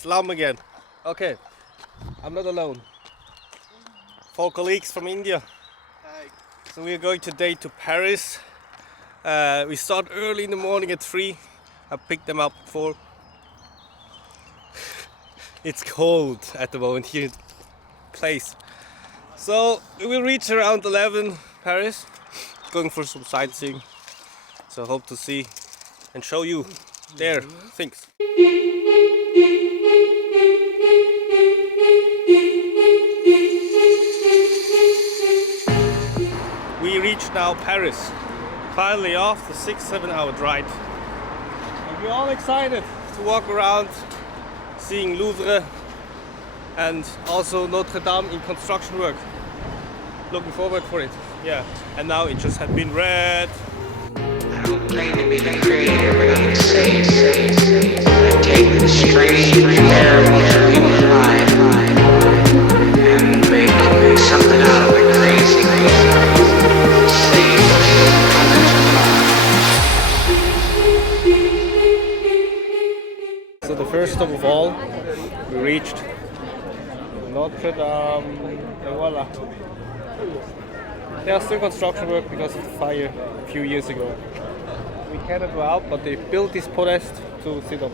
It's Lam again. Okay, I'm not alone. 4 colleagues from India. Hi. So we are going today to Paris. We start early in the morning at 3. I picked them up at 4. It's cold at the moment here in the place. So we will reach around 11 Paris. Going for some sightseeing. So hope to see and show you their things. We reached now Paris. Finally off the 6-7 hour drive. And we're all excited to walk around seeing Louvre and also Notre-Dame in construction work. Looking forward for it. Yeah. And now it just had been red. I don't claim to be the creator, but I'm insane. I take the strange, terrible human life and make something out of it crazy. So the first stop of all, we reached Notre-Dame, and voila. There are still construction work because of the fire a few years ago. We cannot go out, but they built this podest to sit on.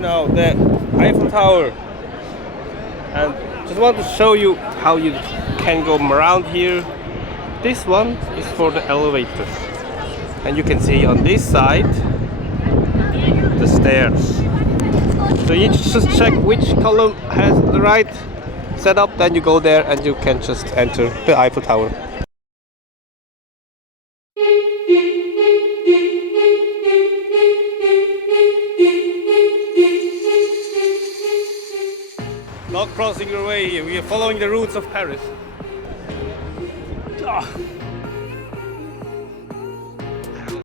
Now the Eiffel-Tower, and just want to show you how you can go around here. This one is for the elevator, and you can see on this side the stairs. So you just check which column has the right setup, then you go there and you can just enter the Eiffel Tower. Not crossing your way here, we are following the routes of Paris.